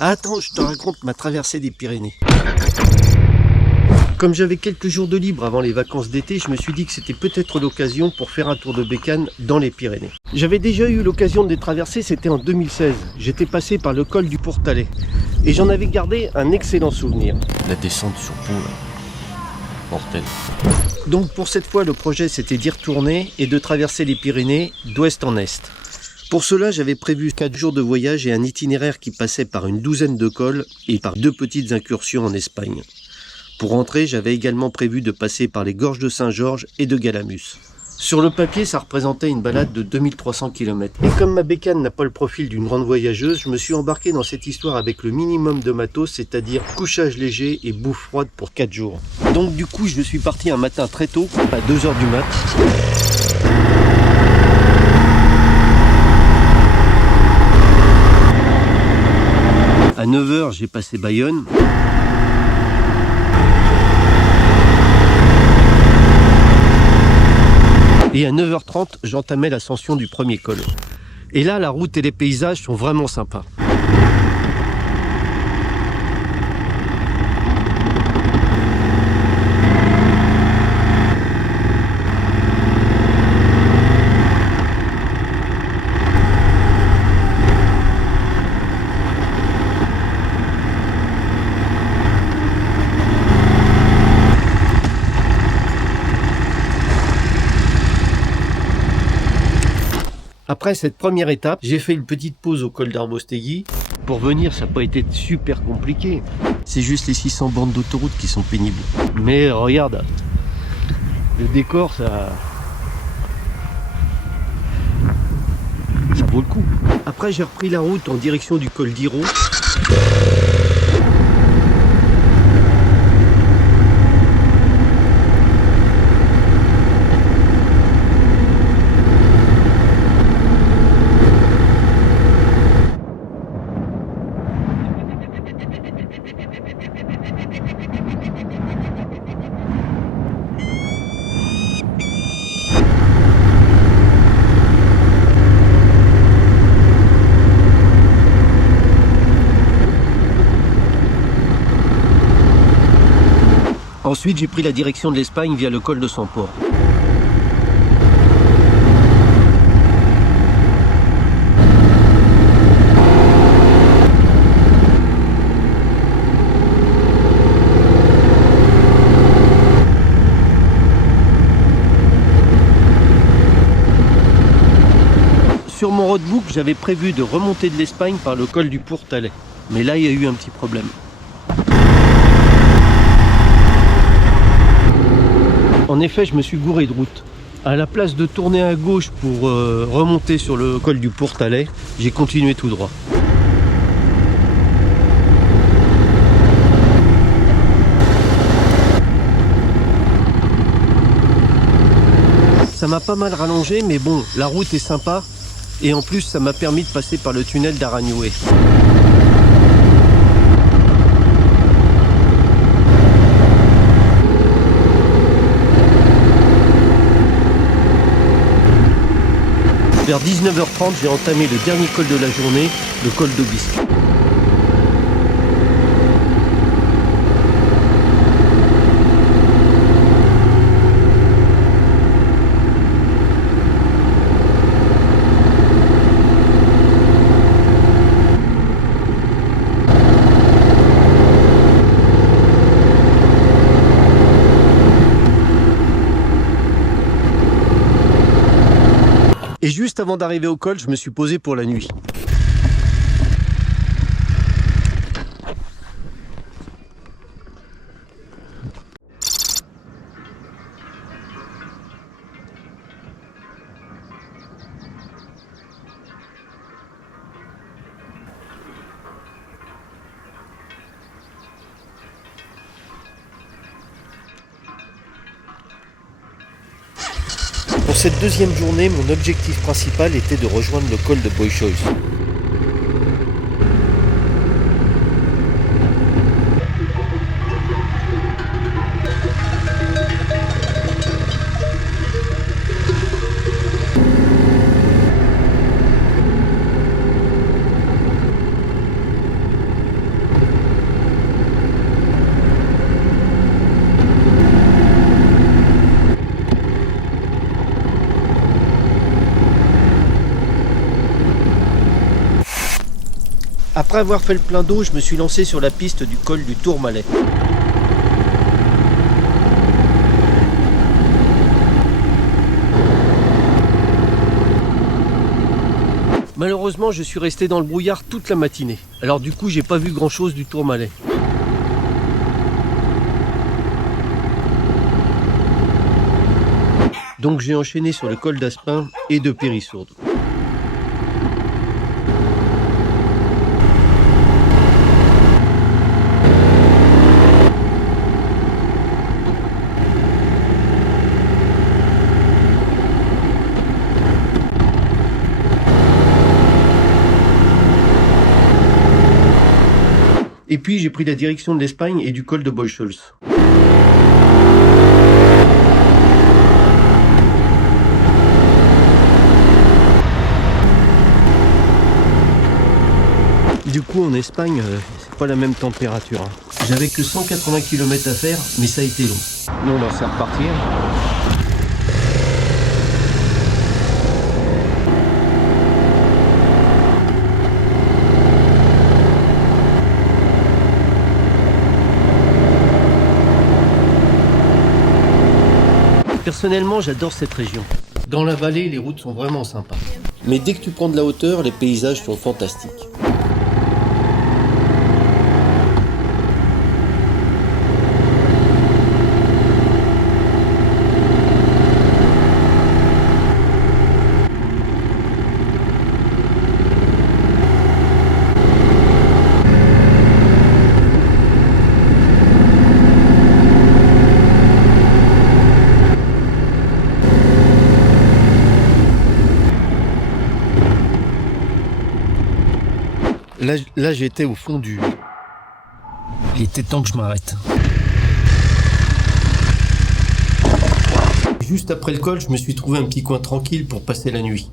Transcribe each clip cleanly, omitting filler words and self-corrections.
Ah, attends, je te raconte ma traversée des Pyrénées. Comme j'avais quelques jours de libre avant les vacances d'été, je me suis dit que c'était peut-être l'occasion pour faire un tour de bécane dans les Pyrénées. J'avais déjà eu l'occasion de les traverser, c'était en 2016. J'étais passé par le col du Pourtalais et j'en avais gardé un excellent souvenir. La descente sur Pau, là. Mortel. Donc pour cette fois, le projet c'était d'y retourner et de traverser les Pyrénées d'ouest en est. Pour cela, j'avais prévu 4 jours de voyage et un itinéraire qui passait par une douzaine de cols et par 2 petites incursions en Espagne. Pour rentrer, j'avais également prévu de passer par les gorges de Saint-Georges et de Galamus. Sur le papier, ça représentait une balade de 2300 km. Et comme ma bécane n'a pas le profil d'une grande voyageuse, je me suis embarqué dans cette histoire avec le minimum de matos, c'est-à-dire couchage léger et bouffe froide pour 4 jours. Donc du coup, je suis parti un matin très tôt, à 2h du mat'. À 9h, j'ai passé Bayonne. Et à 9h30, j'entamais l'ascension du premier col. Et là, la route et les paysages sont vraiment sympas. Après cette première étape, j'ai fait une petite pause au col d'Arbostegui. Pour venir, ça n'a pas été super compliqué. C'est juste les 600 bornes d'autoroute qui sont pénibles. Mais regarde, le décor, ça vaut le coup. Après, j'ai repris la route en direction du col d'Iro. Ensuite, j'ai pris la direction de l'Espagne via le col de Samport. Sur mon roadbook, j'avais prévu de remonter de l'Espagne par le col du Pourtalais. Mais là, il y a eu un petit problème. En effet, je me suis gouré de route. À la place de tourner à gauche pour remonter sur le col du Pourtalais, j'ai continué tout droit. Ça m'a pas mal rallongé, mais bon, la route est sympa. Et en plus, ça m'a permis de passer par le tunnel d'Aragnoué. Vers 19h30, j'ai entamé le dernier col de la journée, le col d'Aubisque. Et juste avant d'arriver au col, je me suis posé pour la nuit. Pour cette deuxième journée, mon objectif principal était de rejoindre le col de Boixols. Après avoir fait le plein d'eau, je me suis lancé sur la piste du col du Tourmalet. Malheureusement, je suis resté dans le brouillard toute la matinée. Alors du coup, j'ai pas vu grand chose du Tourmalet. Donc j'ai enchaîné sur le col d'Aspin et de Périssourde. Et puis j'ai pris la direction de l'Espagne et du col de Boixols. Du coup en Espagne, c'est pas la même température. J'avais que 180 km à faire, mais ça a été long. Nous on va faire repartir. Personnellement, j'adore cette région. Dans la vallée, les routes sont vraiment sympas. Mais dès que tu prends de la hauteur, les paysages sont fantastiques. Là j'étais au fond du... Il était temps que je m'arrête. Juste après le col, je me suis trouvé un petit coin tranquille pour passer la nuit.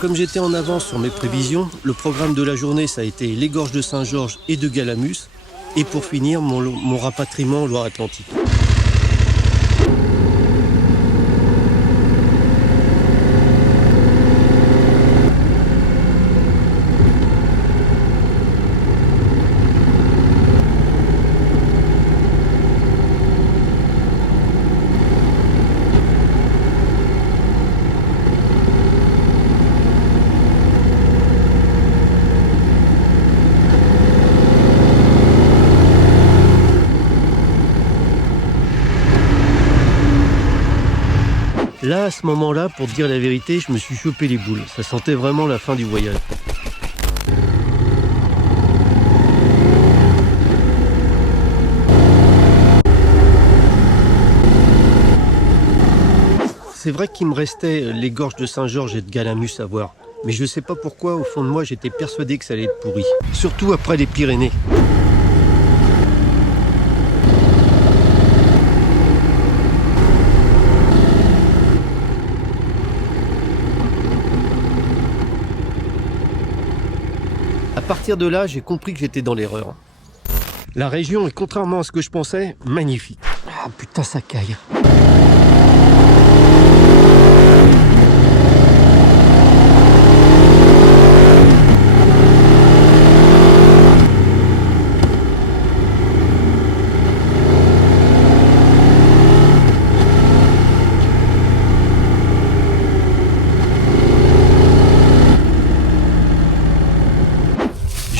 Comme j'étais en avance sur mes prévisions, le programme de la journée ça a été les gorges de Saint-Georges et de Galamus, et pour finir mon rapatriement en Loire-Atlantique. Là, à ce moment-là, pour te dire la vérité, je me suis chopé les boules. Ça sentait vraiment la fin du voyage. C'est vrai qu'il me restait les gorges de Saint-Georges et de Galamus à voir. Mais je ne sais pas pourquoi, au fond de moi, j'étais persuadé que ça allait être pourri. Surtout après les Pyrénées. À partir de là, j'ai compris que j'étais dans l'erreur. La région est, contrairement à ce que je pensais, magnifique. Ah putain, ça caille.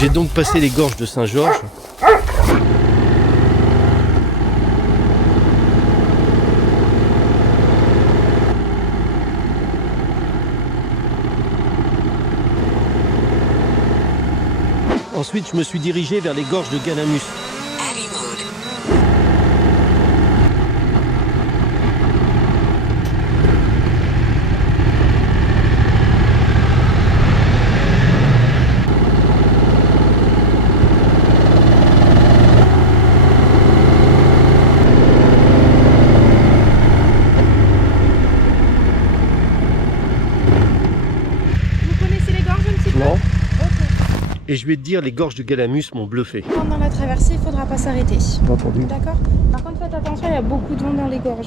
J'ai donc passé les gorges de Saint-Georges. Ensuite, je me suis dirigé vers les gorges de Galamus. Vous connaissez les Et je vais te dire, les gorges de Galamus m'ont bluffé. Pendant la traversée, il ne faudra pas s'arrêter. Entendu. D'accord? Par contre, faites attention, il y a beaucoup de vent dans les gorges.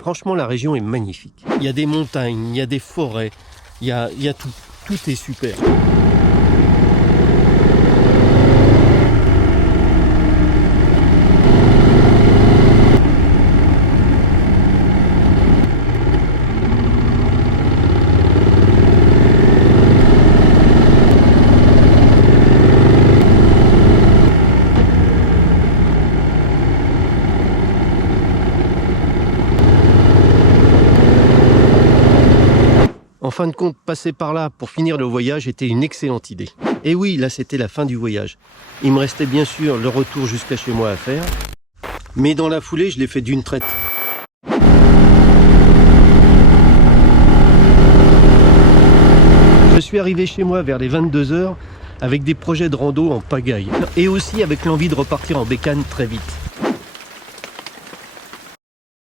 Franchement, la région est magnifique. Il y a des montagnes, il y a des forêts, il y a tout. Tout est super. En fin de compte, passer par là pour finir le voyage était une excellente idée. Et oui, là c'était la fin du voyage. Il me restait bien sûr le retour jusqu'à chez moi à faire. Mais dans la foulée, je l'ai fait d'une traite. Je suis arrivé chez moi vers les 22 h avec des projets de rando en pagaille. Et aussi avec l'envie de repartir en bécane très vite.